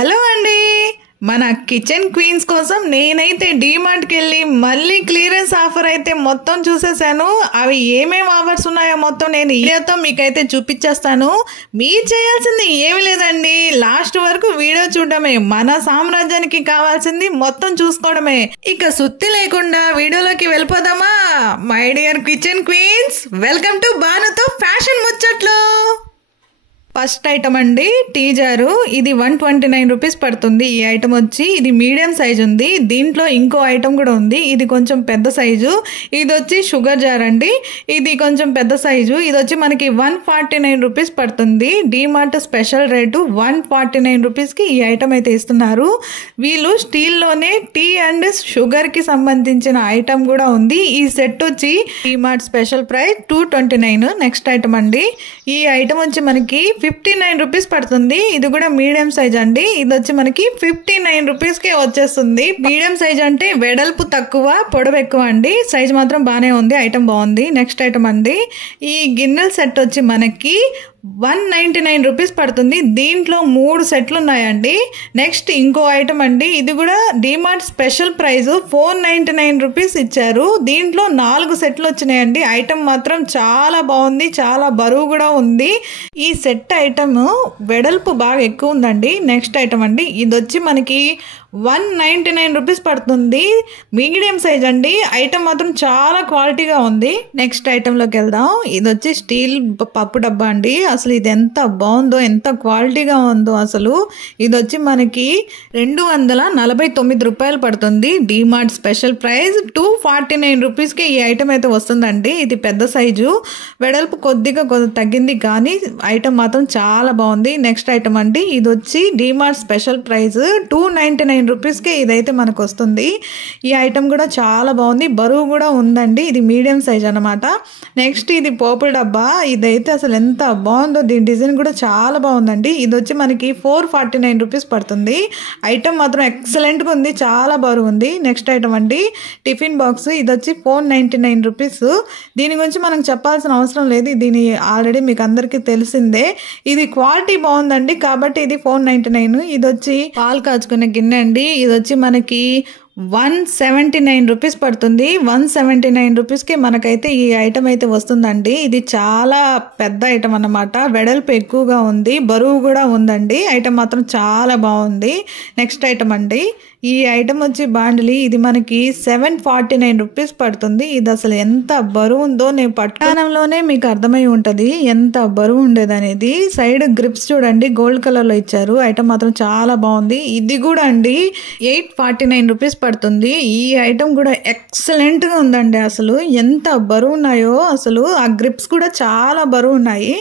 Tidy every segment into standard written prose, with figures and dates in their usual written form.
Hello అండి, మన kitchen queens కోసం నేనైతే డీమార్ట్కి వెళ్ళి మళ్ళీ క్లియరెన్స్ ఆఫర్ అయితే మొత్తం చూసేసాను. అవి ఏమేమి ఆఫర్స్ ఉన్నాయో మొత్తం నేను వీడియోతో మీకైతే చూపించేస్తాను. మీరు చేయాల్సింది ఏమి లేదండి, లాస్ట్ వరకు వీడియో చూడడమే. మన సామ్రాజ్యానికి కావాల్సింది మొత్తం చూసుకోవడమే. ఇక సుత్తి లేకుండా వీడియోలోకి వెళ్ళిపోదామా? My dear kitchen queens, welcome to బానుతో ఫ్యాషన్ ముచ్చట్లు. ఫస్ట్ ఐటమ్ అండి, టీ జారు. ఇది 129 రూపీస్ పడుతుంది. ఈ ఐటమ్ వచ్చి ఇది మీడియం సైజ్ ఉంది. దీంట్లో ఇంకో ఐటమ్ కూడా ఉంది, ఇది కొంచెం పెద్ద సైజు. ఇది వచ్చి షుగర్ జార్ అండి, ఇది కొంచెం పెద్ద సైజు. ఇది వచ్చి మనకి 149 రూపీస్ పడుతుంది. డీమార్ట్ స్పెషల్ రేటు 149 రూపీస్కి ఈ ఐటమ్ అయితే ఇస్తున్నారు. వీళ్ళు స్టీల్లోనే టీ అండ్ షుగర్కి సంబంధించిన ఐటమ్ కూడా ఉంది. ఈ సెట్ వచ్చి DMart special price 229. Next item అండి, ఈ ఐటమ్ వచ్చి మనకి 59 రూపీస్ పడుతుంది. ఇది కూడా మీడియం సైజ్ అండి. ఇది వచ్చి మనకి 59 రూపీస్కే వచ్చేస్తుంది. మీడియం సైజ్ అంటే వెడల్పు తక్కువ, పొడవు ఎక్కువ అండి. సైజ్ మాత్రం బాగానే ఉంది, ఐటమ్ బాగుంది. నెక్స్ట్ ఐటమ్ అండి, ఈ గిన్నెల సెట్ వచ్చి మనకి 199 రూపీస్ పడుతుంది. దీంట్లో 3 సెట్లు ఉన్నాయండి. నెక్స్ట్ ఇంకో ఐటమ్ అండి, ఇది కూడా డీమార్ట్ స్పెషల్ ప్రైస్ 499 రూపీస్ ఇచ్చారు. దీంట్లో 4 సెట్లు వచ్చినాయండి. ఐటమ్ మాత్రం చాలా బాగుంది, చాలా బరువు కూడా ఉంది. ఈ సెట్ ఐటమ్ వెడల్పు బాగా ఎక్కువ ఉందండి. నెక్స్ట్ ఐటమ్ అండి, ఇది వచ్చి మనకి 199 రూపీస్ పడుతుంది. మీడియం సైజ్ అండి. ఐటమ్ మాత్రం చాలా క్వాలిటీగా ఉంది. నెక్స్ట్ ఐటెంలోకి వెళ్దాం. ఇది వచ్చి స్టీల్ పప్పు డబ్బా అండి. అసలు ఇది ఎంత బాగుందో, ఎంత క్వాలిటీగా ఉందో అసలు. ఇది వచ్చి మనకి 249 రూపాయలు పడుతుంది. డీమార్ట్ స్పెషల్ ప్రైస్ 249 రూపీస్కి ఈ ఐటమ్ అయితే వస్తుందండి. ఇది పెద్ద సైజు, వెడల్పు కొద్దిగా తగ్గింది, కానీ ఐటమ్ మాత్రం చాలా బాగుంది. నెక్స్ట్ ఐటమ్ అండి, ఇది వచ్చి డీమార్ట్ స్పెషల్ ప్రైస్ 299 రూపీస్కే ఇదైతే మనకు వస్తుంది. ఈ ఐటమ్ కూడా చాలా బాగుంది, బరువు కూడా ఉందండి. ఇది మీడియం సైజ్ అనమాట. నెక్స్ట్ ఇది పోపుల డబ్బా. ఇదైతే అసలు ఎంత బాగుందో, దీని డిజైన్ కూడా చాలా బాగుందండి. ఇది వచ్చి మనకి 449 రూపీస్ పడుతుంది. ఐటమ్ మాత్రం ఎక్సలెంట్గా ఉంది, చాలా బరువు ఉంది. నెక్స్ట్ ఐటమ్ అండి, టిఫిన్ బాక్స్. ఇది వచ్చి 499 రూపీస్. దీని గురించి మనం చెప్పాల్సిన అవసరం లేదు, దీని ఆల్రెడీ మీకు అందరికీ తెలిసిందే. ఇది క్వాలిటీ బాగుందండి, కాబట్టి ఇది 499. ఇది వచ్చి పాలు కాచుకునే గిన్నె అండి. ఇది వచ్చి మనకి 179 రూపీస్ పడుతుంది. 179 రూపీస్కి మనకైతే ఈ ఐటమ్ అయితే వస్తుందండి. ఇది చాలా పెద్ద ఐటమ్ అన్నమాట, వెడల్పు ఎక్కువగా ఉంది, బరువు కూడా ఉందండి. ఐటమ్ మాత్రం చాలా బాగుంది. నెక్స్ట్ ఐటమ్ అండి, ఈ ఐటమ్ వచ్చి బాండిలి. ఇది మనకి 749 రూపీస్ పడుతుంది. ఇది అసలు ఎంత బరువు ఉందో నేను పట్టణంలోనే మీకు అర్థమై ఉంటుంది ఎంత బరువు ఉండేది అనేది. సైడ్ గ్రిప్స్ చూడండి, గోల్డ్ కలర్లో ఇచ్చారు. ఐటమ్ మాత్రం చాలా బాగుంది. ఇది కూడా అండి 849 రూపీస్ పడుతుంది. ఈ ఐటమ్ కూడా ఎక్సలెంట్గా ఉందండి. అసలు ఎంత బరువు ఉన్నాయో, అసలు ఆ గ్రిప్స్ కూడా చాలా బరువు ఉన్నాయి.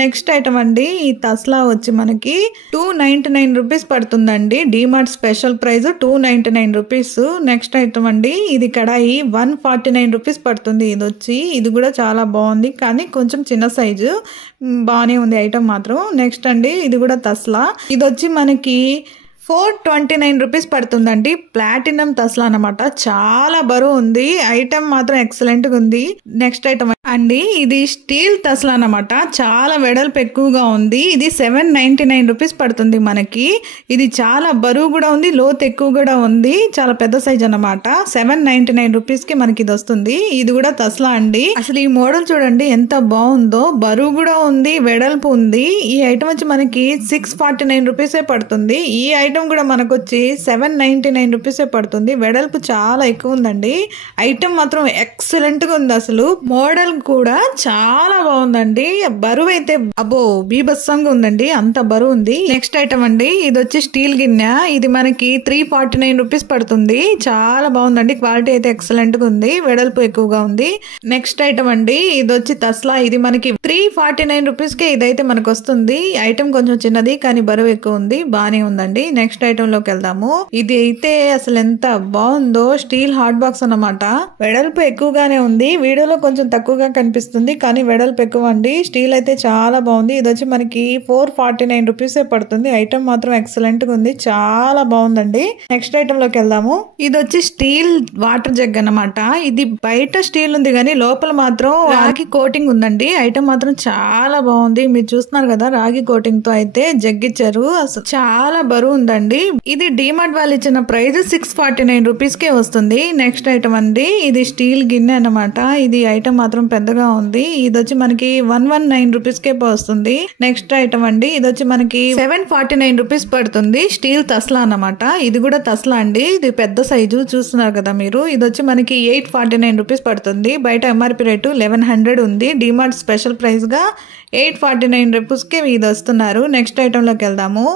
నెక్స్ట్ ఐటమ్ అండి, ఈ తస్లా వచ్చి మనకి 299 రూపీస్ పడుతుందండి. DMart special price 299 rupees. Next item అండి, ఇది కడాయి 149 రూపీస్ పడుతుంది. ఇది కూడా చాలా బాగుంది, కానీ కొంచెం చిన్న సైజు, బాగానే ఉంది ఐటమ్ మాత్రం. నెక్స్ట్ అండి, ఇది కూడా తస్లా. ఇది వచ్చి మనకి 429 రూపీస్ పడుతుందండి. ప్లాటినం తస్లా అనమాట, చాలా బరువు ఉంది. ఐటమ్ మాత్రం ఎక్సలెంట్గా ఉంది. నెక్స్ట్ ఐటమ్ అండి, ఇది స్టీల్ తస్లా అనమాట, చాలా వెడల్పు ఎక్కువగా ఉంది. ఇది 799 రూపీస్ పడుతుంది మనకి. ఇది చాలా బరువు కూడా ఉంది, లోతు ఎక్కువ కూడా ఉంది, చాలా పెద్ద సైజ్ అనమాట. 799 రూపీస్కి మనకి ఇది వస్తుంది. ఇది కూడా తస్లా అండి. అసలు ఈ మోడల్ చూడండి ఎంత బాగుందో, బరువు కూడా ఉంది, వెడల్పు ఉంది. ఈ ఐటమ్ వచ్చి మనకి 649 రూపీసే పడుతుంది. ఈ ఐటమ్ కూడా మనకు వచ్చి 799 రూపీసే పడుతుంది. వెడల్పు చాలా ఎక్కువ ఉందండి. ఐటమ్ మాత్రం ఎక్సలెంట్ గా ఉంది. అసలు మోడల్ కూడా చాలా బాగుందండి. బరువు అయితే అబ్బో బీభత్సంగా ఉందండి, అంత బరువు ఉంది. నెక్స్ట్ ఐటమ్ అండి, ఇది వచ్చి స్టీల్ గిన్నె. ఇది మనకి 349 రూపీస్ పడుతుంది. చాలా బాగుందండి, క్వాలిటీ అయితే ఎక్సలెంట్ గా ఉంది, వెడల్పు ఎక్కువగా ఉంది. నెక్స్ట్ ఐటమ్ అండి, ఇది వచ్చి తస్లా. ఇది మనకి 349 రూపీస్ కే ఇదైతే మనకు వస్తుంది. ఐటమ్ కొంచెం చిన్నది, కానీ బరువు ఎక్కువ ఉంది, బాగానే ఉందండి. నెక్స్ట్ ఐటమ్ లోకి వెళ్దాము. ఇది అయితే అసలు ఎంత బాగుందో, స్టీల్ హాట్ బాక్స్ అన్నమాట. వెడల్పు ఎక్కువగానే ఉంది, వీడియోలో కొంచెం తక్కువగా కనిపిస్తుంది, కానీ వెడల్పు ఎక్కువ అండి. స్టీల్ అయితే చాలా బాగుంది. ఇది వచ్చి మనకి 449 రూపీసే పడుతుంది. ఐటమ్ మాత్రం ఎక్సలెంట్ గా ఉంది, చాలా బాగుందండి. నెక్స్ట్ ఐటమ్ లోకి వెళ్దాము. ఇది వచ్చి స్టీల్ వాటర్ జగ్ అన్నమాట. ఇది బయట స్టీల్ ఉంది, కానీ లోపల మాత్రం రాగి కోటింగ్ ఉందండి. ఐటమ్ మాత్రం చాలా బాగుంది. మీరు చూస్తున్నారు కదా, రాగి కోటింగ్ తో అయితే జగ్ ఇచ్చారు. అసలు చాలా బరువు ఉంది బాగుందండి. ఇది డిమార్ట్ వాళ్ళు ఇచ్చిన ప్రైస్ 649 రూపీస్ కే వస్తుంది. నెక్స్ట్ ఐటమ్ అండి, ఇది స్టీల్ గిన్నె అన్నమాట. ఇది ఐటమ్ మాత్రం పెద్దగా ఉంది. ఇది వచ్చి మనకి 119 రూపీస్ కే వస్తుంది. నెక్స్ట్ ఐటమ్ అండి, ఇది వచ్చి మనకి 749 రూపీస్ పడుతుంది. స్టీల్ తస్లా అన్నమాట. ఇది కూడా తస్లా అండి. ఇది పెద్ద సైజు చూస్తున్నారు కదా మీరు. ఇది వచ్చి మనకి 849 రూపీస్ పడుతుంది. బయట ఎంఆర్పి రేటు 1100 ఉంది. డిమార్ట్ స్పెషల్ ప్రైస్ గా 849 రూపీస్ కి ఇది వస్తున్నారు. నెక్స్ట్ ఐటమ్ లోకి వెళ్దాము.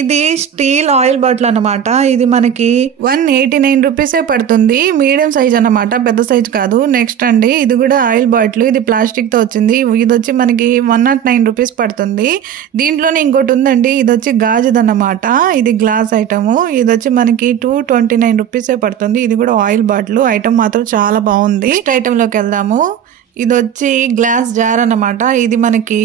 ఇది స్టీల్ ఆయిల్ బాటిల్ అన్నమాట. ఇది మనకి 189 రూపీసే పడుతుంది. మీడియం సైజ్ అన్నమాట, పెద్ద సైజ్ కాదు. నెక్స్ట్ అండి, ఇది కూడా ఆయిల్ బాటిల్. ఇది ప్లాస్టిక్ తో వచ్చింది. ఇది వచ్చి మనకి 109 రూపీస్ పడుతుంది. దీంట్లోనే ఇంకోటి ఉందండి, ఇది వచ్చి గాజుదన్నమాట. ఇది గ్లాస్ ఐటమ్. ఇది వచ్చి మనకి 229 రూపీసే పడుతుంది. ఇది కూడా ఆయిల్ బాటిల్. ఐటమ్ మాత్రం చాలా బాగుంది. నెక్స్ట్ ఐటమ్ లోకి వెళ్దాము. ఇది వచ్చి గ్లాస్ జార్ అన్నమాట. ఇది మనకి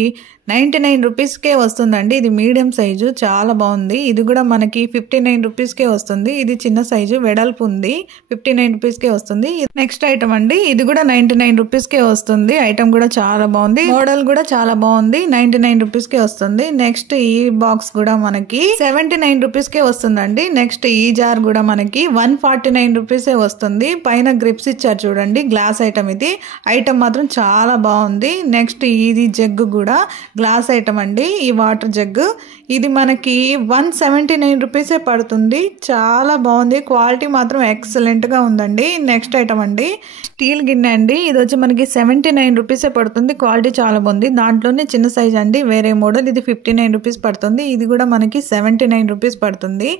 99 రూపీస్కే వస్తుందండి. ఇది మీడియం సైజు, చాలా బాగుంది. ఇది కూడా మనకి 59 రూపీస్కే వస్తుంది. ఇది చిన్న సైజు, వెడల్పు ఉంది. 59 రూపీస్కే వస్తుంది. నెక్స్ట్ ఐటమ్ అండి, ఇది కూడా 99 రూపీస్కే వస్తుంది. ఐటమ్ కూడా చాలా బాగుంది. మోడల్ కూడా చాలా బాగుంది. 99 రూపీస్కే వస్తుంది. నెక్స్ట్ ఈ బాక్స్ కూడా మనకి 79 రూపీస్కే వస్తుందండి. నెక్స్ట్ ఈ జార్ కూడా మనకి 149 రూపీసే వస్తుంది. పైన గ్రిప్స్ ఇచ్చారు చూడండి. గ్లాస్ ఐటమ్ ఇది. ఐటమ్ మాత్రం చాలా బాగుంది. నెక్స్ట్ ఇది జగ్గు కూడా గ్లాస్ ఐటమ్ అండి. ఈ వాటర్ జగ్గు ఇది మనకి 179 రూపీసే పడుతుంది. చాలా బాగుంది. క్వాలిటీ మాత్రం ఎక్సలెంట్ గా ఉందండి. నెక్స్ట్ ఐటమ్ అండి, స్టీల్ గిన్నె అండి. ఇది వచ్చి మనకి 79 రూపీసే పడుతుంది. క్వాలిటీ చాలా బాగుంది. దాంట్లోనే చిన్న సైజ్ అండి, వేరే మోడల్. ఇది 59 రూపీస్ పడుతుంది. ఇది కూడా మనకి 79 రూపీస్ పడుతుంది.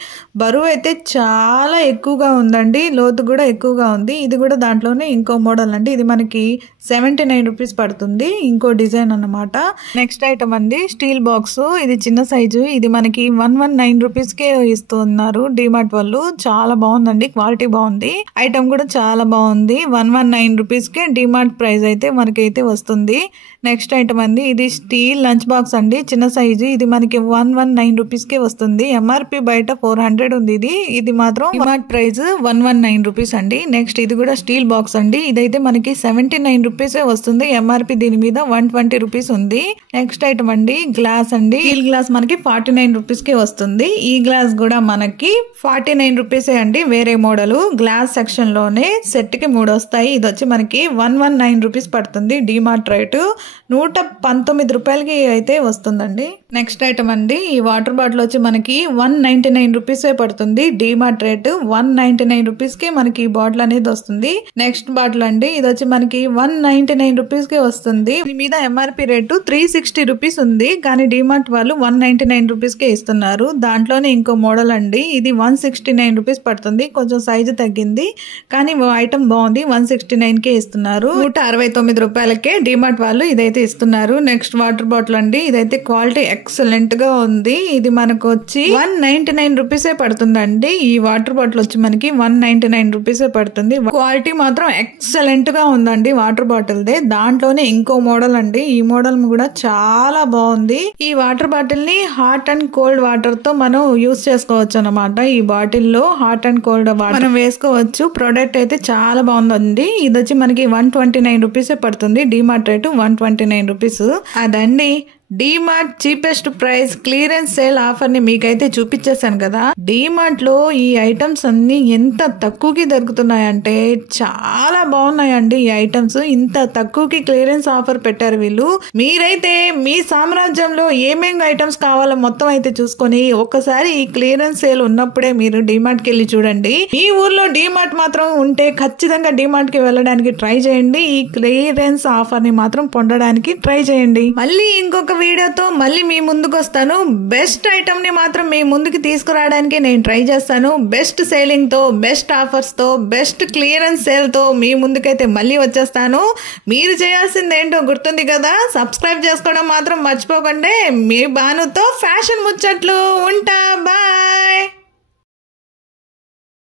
బరువు అయితే చాలా ఎక్కువగా ఉందండి. లోతు కూడా ఎక్కువగా ఉంది. ఇది కూడా దాంట్లోనే ఇంకో మోడల్ అండి. ఇది మనకి 79 రూపీస్ పడుతుంది. ఇంకో డిజైన్ అన్నమాట. నెక్స్ట్ ఐటమ్ అండి, స్టీల్ బాక్స్. ఇది చిన్న సైజు. ఇది మనకి 119 రూపీస్ కే ఇస్తున్నారు డిమార్ట్ వాళ్ళు. చాలా బాగుందండి. క్వాలిటీ బాగుంది. ఐటమ్ కూడా చాలా బాగుంది. 119 రూపీస్ కే డిమార్ట్ ప్రైస్ అయితే మనకైతే వస్తుంది. నెక్స్ట్ ఐటమ్ అండి, ఇది స్టీల్ లంచ్ బాక్స్ అండి. చిన్న సైజు. ఇది మనకి 119 రూపీస్ కే వస్తుంది. ఎంఆర్పి బయట 400 ఉంది. ఇది మాత్రం డిమార్ట్ ప్రైస్ 119 రూపీస్ అండి. నెక్స్ట్ ఇది కూడా స్టీల్ బాక్స్ అండి. ఇదైతే మనకి 79 రూపీసే వస్తుంది. ఎంఆర్పి దీని మీద 120 రూపీస్ ఉంది. నెక్స్ట్ ఐటమ్ అండి, గ్లాస్ అండి. స్టీల్ గ్లాస్ మనకి 49 రూపీస్ కే వస్తుంది. ఈ గ్లాస్ కూడా మనకి 49 రూపీసే అండి. వేరే మోడల్. గ్లాస్ సెక్షన్ లోనే సెట్ కి 3 వస్తాయి. ఇది వచ్చి మనకి 119 రూపీస్ పడుతుంది. డిమార్ట్ రేటు 119 రూపాయలకి అయితే వస్తుందండి. నెక్స్ట్ ఐటమ్ అండి, ఈ వాటర్ బాటిల్ వచ్చి మనకి 199 రూపీసే పడుతుంది. డిమార్ట్ రేటు 199 రూపీస్ కే మనకి ఈ బాటిల్ అనేది వస్తుంది. నెక్స్ట్ బాటిల్ అండి, ఇది వచ్చి మనకి 199 రూపీస్ కే వస్తుంది. దీని మీద ఎంఆర్పి రేటు 360 రూపీస్ ఉంది. కానీ డిమార్ట్ వాళ్ళు 199 రూపీస్ కే ఇస్తున్నారు. దాంట్లోనే ఇంకో మోడల్ అండి. ఇది 169 రూపీస్ పడుతుంది. కొంచెం సైజు తగ్గింది, కానీ ఐటమ్ బాగుంది. 169 కే ఇస్తున్నారు. 169 రూపాయలకే డిమార్ట్ వాళ్ళు ఇదైతే ఇస్తున్నారు. నెక్స్ట్ వాటర్ బాటిల్ అండి. ఇదైతే క్వాలిటీ ఎక్సలెంట్ గా ఉంది. ఇది మనకు వచ్చి 199 రూపీసే పడుతుందండి. ఈ వాటర్ బాటిల్ వచ్చి మనకి 199 రూపీసే పడుతుంది. క్వాలిటీ మాత్రం ఎక్సలెంట్ గా ఉందండి వాటర్ బాటిల్ దే. దాంట్లోనే ఇంకో మోడల్ అండి. ఈ మోడల్ కూడా చాలా బాగుంది. ఈ వాటర్ బాటిల్ ని హాట్ అండ్ కోల్డ్ వాటర్ తో మనం యూస్ చేసుకోవచ్చు అన్నమాట. ఈ బాటిల్ లో హాట్ అండ్ కోల్డ్ వాటర్ మనం వేసుకోవచ్చు. ప్రొడక్ట్ అయితే చాలా బాగుందండి. ఇది వచ్చి మనకి 129 రూపీసే పడుతుంది. DMart rate 129 rupees. అదండి DMart cheapest price clearance sale offer ని మీకైతే చూపించేశాను కదా. డిమార్ట్ లో ఈ ఐటమ్స్ అన్ని ఎంత తక్కువకి దొరుకుతున్నాయంటే చాలా బాగున్నాయండి. ఈ ఐటమ్స్ ఇంత తక్కువకి క్లియరెన్స్ ఆఫర్ పెట్టారు వీళ్ళు. మీరైతే మీ సామ్రాజ్యంలో ఏమేం ఐటమ్స్ కావాలో మొత్తం అయితే చూసుకొని ఒకసారి ఈ క్లియరెన్స్ సేల్ ఉన్నప్పుడే మీరు డిమార్ట్ కి వెళ్ళి చూడండి. మీ ఊర్లో డిమార్ట్ మాత్రం ఉంటే ఖచ్చితంగా డిమార్ట్ కి వెళ్ళడానికి ట్రై చేయండి. ఈ క్లియరెన్స్ ఆఫర్ ని మాత్రం పొందడానికి ట్రై చేయండి. మళ్ళీ ఇంకొక వీడియోతో మళ్ళీ మీ ముందుకు వస్తాను. బెస్ట్ ఐటమ్ ని మాత్రం మీ ముందుకు తీసుకురావడానికి నేను ట్రై చేస్తాను. బెస్ట్ సేలింగ్ తో, బెస్ట్ ఆఫర్స్ తో, బెస్ట్ క్లియరెన్స్ సేల్ తో మీ ముందుకైతే మళ్ళీ వచ్చేస్తాను. మీరు చేయాల్సింది ఏంటో గుర్తుంది కదా, సబ్స్క్రైబ్ చేసుకోవడం మాత్రం మర్చిపోకండి. మీ బానుతో ఫ్యాషన్ ముచ్చట్లు. ఉంటా, బాయ్.